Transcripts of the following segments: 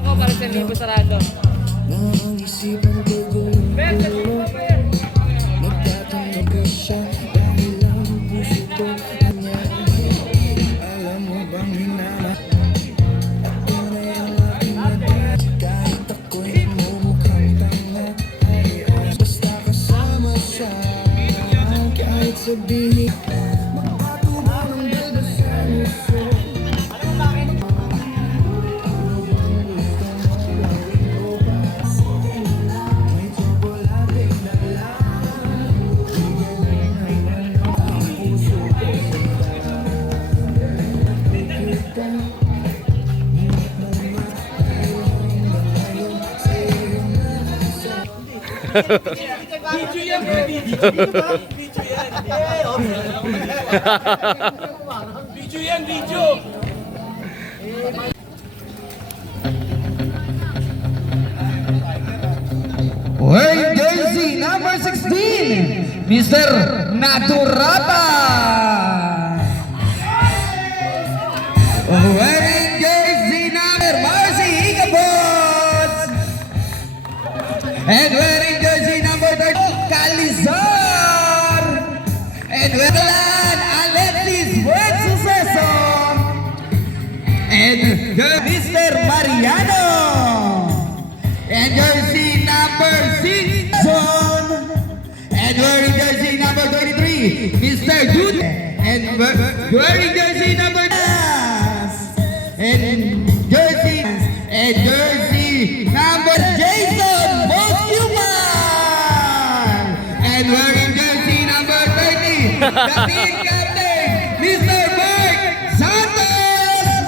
Ako para sa libo sarado. Video yan, bro. Video yan. Video yan, video. Wearing jersey number 16, Mr. Naturata. Wearing jersey number Marcy Higabot. And wearing jersey number 30, Calizar. And wearing Aletis Buen Suceso. And Mr. Mariano. And jersey number 6, Zone. And wearing jersey number 23, Mr. Jude. And wearing jersey number 9. And jersey number Jason Boscuman. And wearing jersey number 30, the team captain, Mr. Mark Santos.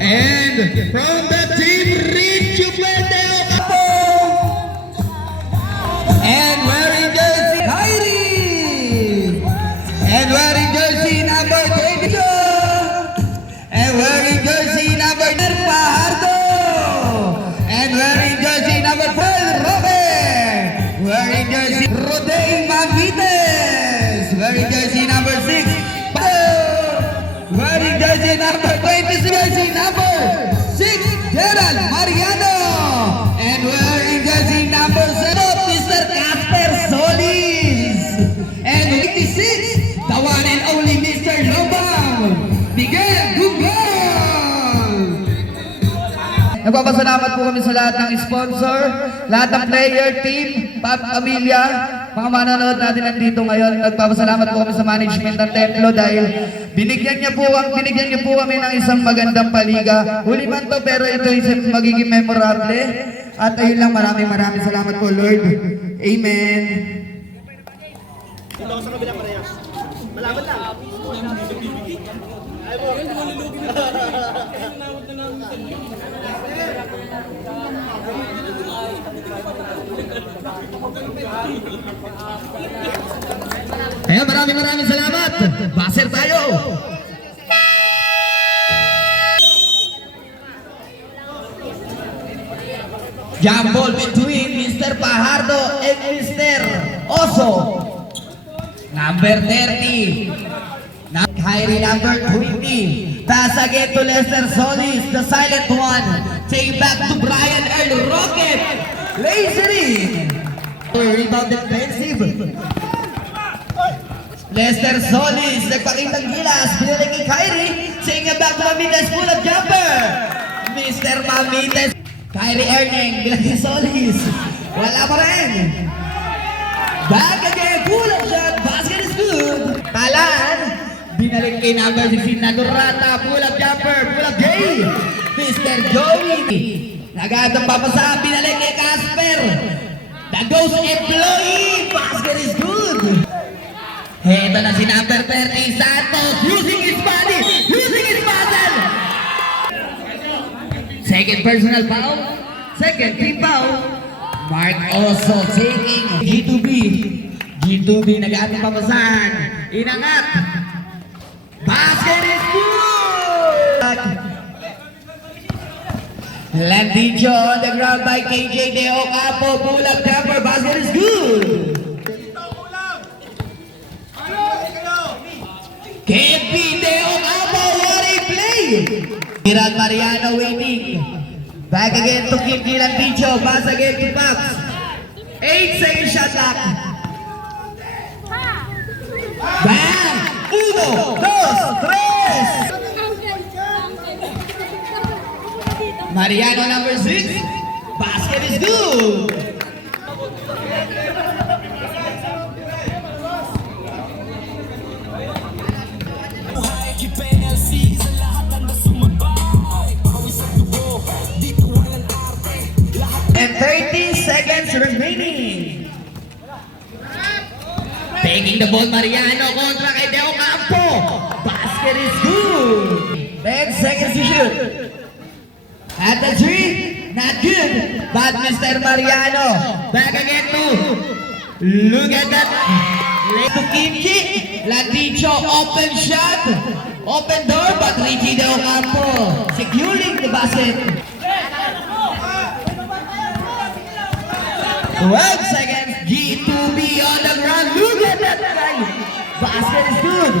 And from the team, Rich Chuplete. And wearing jersey, Kyrie. And wearing jersey number 22. And wearing jersey number 10, Pajardo. And wearing jersey number 12, Robert. Wearing jersey, Rodey Mavites. Wearing jersey number 6, wearing jersey number 20, jersey number 6, Gerald Mariano. And wearing jersey number 7, Mr. Casper Solis. And 86, the one and only Mr. Lobang, Miguel Gumbal. Nagpapasalamat po kami sa lahat ng sponsor, lahat ng player, team, pamilya, mga manonood natin nandito ngayon. Nagpapasalamat po kami sa management ng Templo dahil binigyan niyo po kami ng isang magandang paliga. Huli man to pero ito isang magiging memorable. At ayun lang, maraming salamat po, Lord. Amen. Dito sa kabila parehas. Malaban lang. Ayun, maraming salamat. Baser tayo. Jump ball between Mr. Pajardo and Mr. Oso. Number 30. Kyrie number 20. Pass again to Lester Solis, the silent one. Take back to Brian Earl Rocket. Lasering. Rebound defensive. Lester Solis, nagpakitang gilas. Pinalik kay Kyrie. Take it back to Mamites, pull up jumper. Mr. Mamites. Kyrie Erneng, bilang kay Solis. Wala pa rin. Back again, pull up shot. Basket is good. Talan. Binalik kay number 16 na Durata. Pull up jumper, pull up Jay. Mr. Joey. Nagatang papasahan, binalik kay Casper. The ghost employee. Basket is good. Ito na si number 30, Santos. Using his body. Using his muscle. Second personal foul. Second team foul. Mark also taking G2B. G2B nag-ating papasahan. Inangat. Basket is good! Landicho on the ground by KJ De Ocampo. Pull-up jumper. Basket is good. KP De Ocampo. What a play! Kiran Mariano waiting. Back again to Kimchi Landicho. Pass again to Paps. 8-second shot clock. Bang! 1, 2, 3. Mariano number 6. Basket is good. And 30 seconds remaining. Taking the ball, Mariano kontra kay De Ocampo. Basket is good. 10 seconds to shoot. At the 3, not good. But Mr. Mariano, back again to, look at that. Left to Kimchi. Landicho, open shot. Open door, but Richie De Ocampo securing the basket. 12 seconds. G2B on the ground. Look at that guy. Basket is good.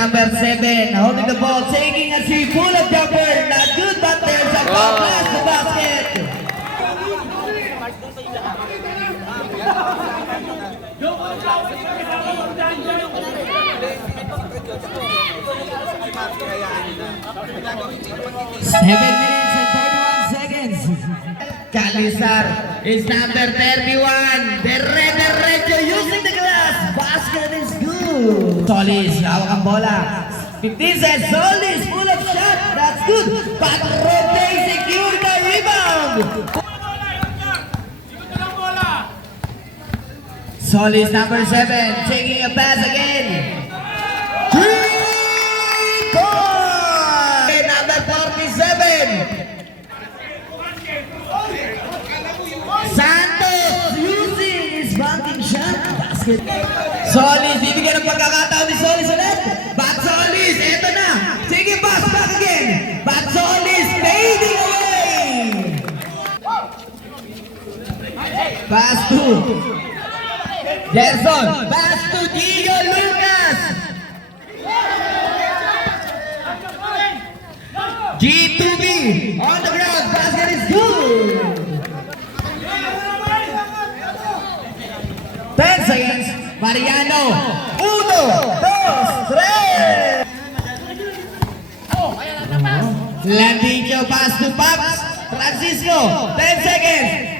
Number 7, holding the ball, taking a three, pull-up jumper, not good, but there's a ball past the basket. Seven minutes and 31 seconds. Calisar is number 31. Derecho using the glass. Basket is good. Solis, hawak ang bola. 15 seconds. Solis, full of shot. That's good. But Rote secure the rebound. Solis, number 7, taking a pass again. 3-point! Number 47. Santos using his banking shot. Basket. Solis, bibigyan ng pagkakataon ni Solis ulit. Back Solis, eto na. Sige, pass back again. Back Solis, fading away. Pass to Gerson, pass to Gio Lucas. G2B on the ground, basket is good. 10 seconds, Mariano. 1, 2, 3. Landicho, pass to Paps. Francisco, 10 seconds.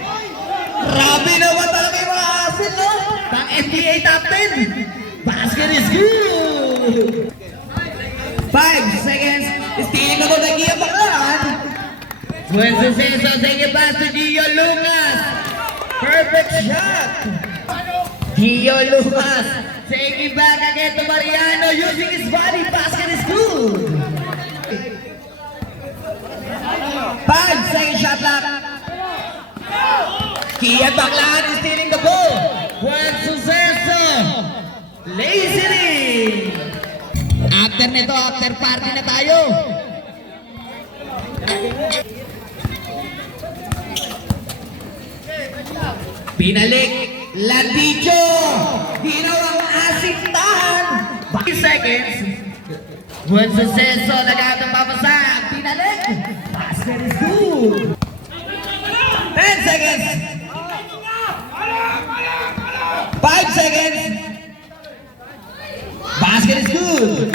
Grabe naman talaga yung mga asin, no? Pang NBA top 10. Basket is good. 5 seconds. Stealing ako ng Gia Baclan. Fuenzo Ceso, take it pass to Gio Lucas. Perfect shot. Gio Lucas, take it back again to Mariano using his body. Basket is good. 5 second shot clock. Gia Baclan is stealing the ball. Fuenzo Ceso, lazy. After nito, after party na tayo. Pinalik, Landicho. Ginawang asintahan. 5 seconds. Fuenzo Ceso, nagatang papasa. Pinalik. Basket is good. 10 seconds. 5 seconds. Basket is good.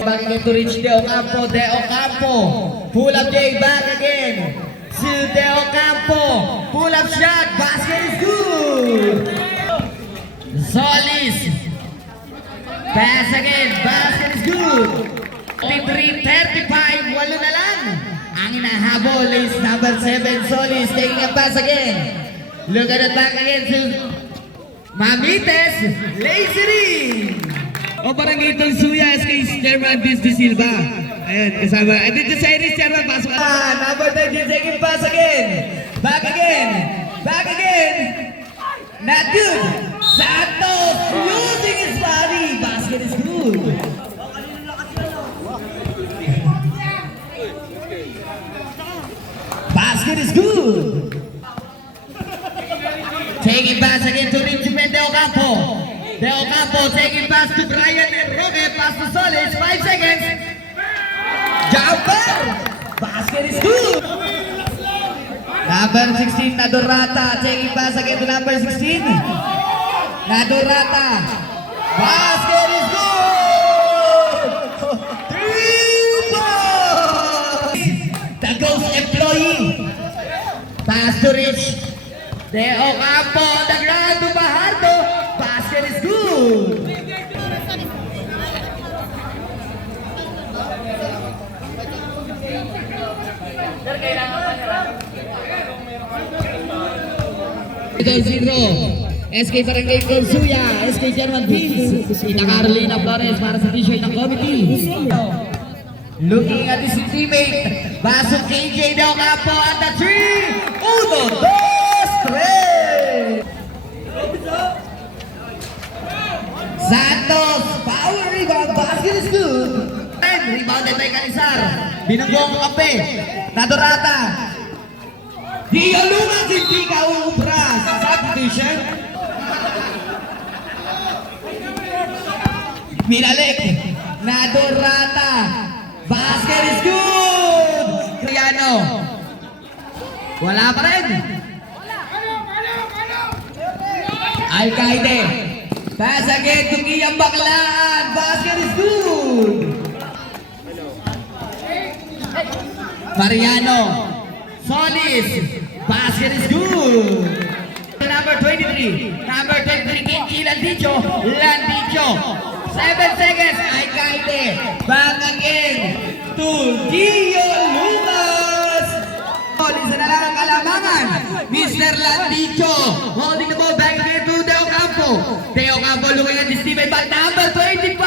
Back again to reach De Ocampo. De Ocampo. Pull up J back again. To De Ocampo. Pull up shot. Basket is good. Solis. Pass again. Basket is good. 33-35. Walo na lang. Ang inahabol is number 7, Solis, taking a pass again. Look at it back again to Mamites Lazery. O Barangay Tonsuya, SK Chairman Vince De Silva. Ayan, kasama. And then sa Iris Chairman, pasok. Number 13, second pass again. Back again. Back again. Not good. Santos using his body. Basket is good. Basket is good. Taking pass again to Richmond De Ocampo. De Ocampo taking pass to Brian and Roque. Pass to Solis. 5 seconds. Jumper. Basket is good. Number 16, Nadorata. Taking pass again to number 16. Nadorata. Basket is good. 3 points. The ghost employee. Pass to Rich. De Ocampo on the ground to Bajardo. Basket is good. Idol Zero, SK Barangay Tonsuya, SK Chairman Vince, Ina Carolina Flores para sa t-shirt ng committee. Looking at his teammate, Basok KJ De Ocampo at the 3, 1, 2, 3. Santos, power rebound, basket is good. And rebounded by Canisar, binunggong kape, Nadorata. Di Alungan, hindi ka uubras. Substitution. Minalik. Nadorata. Basket is good. Criano. Wala pa rin. Alcaide. Pass again to Kiyang Baklaan. Basket is good. Mariano. Solis. Basket is good. Number 23. Number 23, Kinky Landicho. Landicho. 7 seconds. Alcaide. Back again to Gio Lucas. Isa na lang ang kalamangan. Mr. Landicho. Holding the ball back again to De Ocampo. De Ocampo looking at his teammate. But number 25.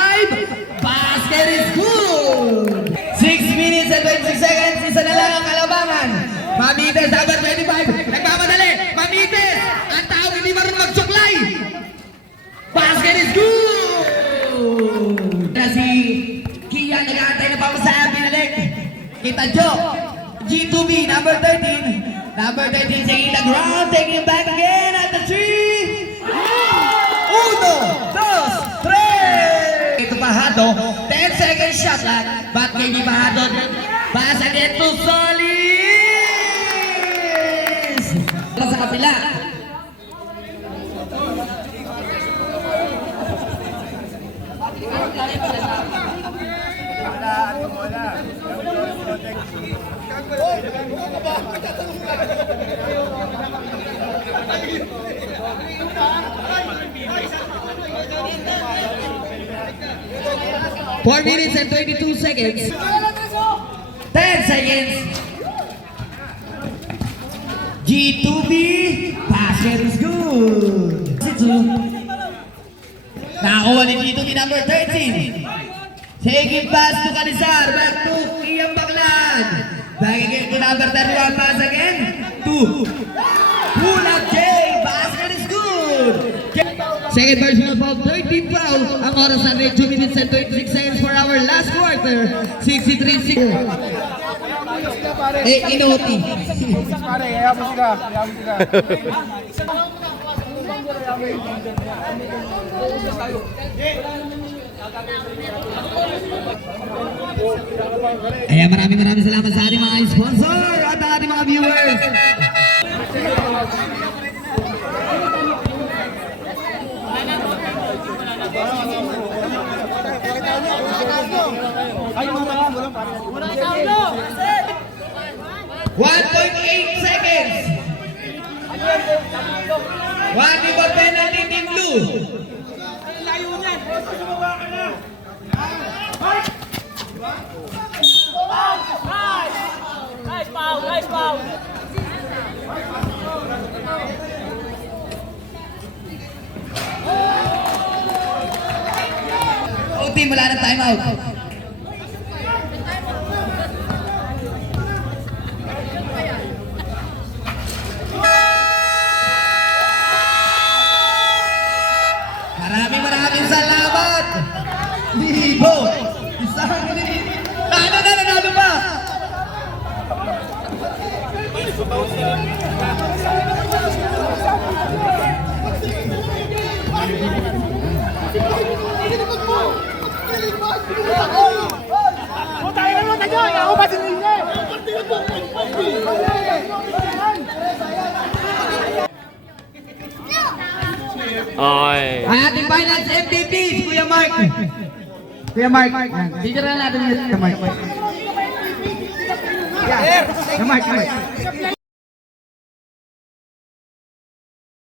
Basket is good. 6 minutes and 26 seconds. Isa na lang ang kalamangan. Mamites, number 25. Nagmamadali. Mamites. Ang tao hindi marunong magsuklay. Basket is good. Si Kia nag-aantay na pamasahan. Binalik. Kita Joe. G2B, number 13. Number 13 taking the ground. Taking it back again at the 3. 1, 2, 3. Ito Pahado. 10 seconds shot lang. But maybe Pahado. Pass again to Solis. Sa kapila. Four minutes and 22 seconds. 10 seconds. G2B. Basket is good. Nakakuha ni G2B number 13. Taking pass to Canisar. Back to Kiyang Baklaan. Back again to number 31. Pass again to Pulag J. Basket is good. Second personal foul, 13 foul. Ang oras natin 2 minutes and 26 seconds for our last quarter. 63-6. Inuti. Pare, hayaan mo sila. Ayan, maraming salamat sa ating mga sponsor at ating mga viewers. Ay, mga 1.8 seconds. 1 rebound penalty, Team Blue. Nice foul. Blue team, wala na timeout. Maraming salamat! Libo! Isang libo! Ano na, nanalo pa! Ay. Ang ating finals MVP, si Kuya Mark. Kuya Mark, picture na natin yung Kuya Mark. Yeah, Kuya Mark.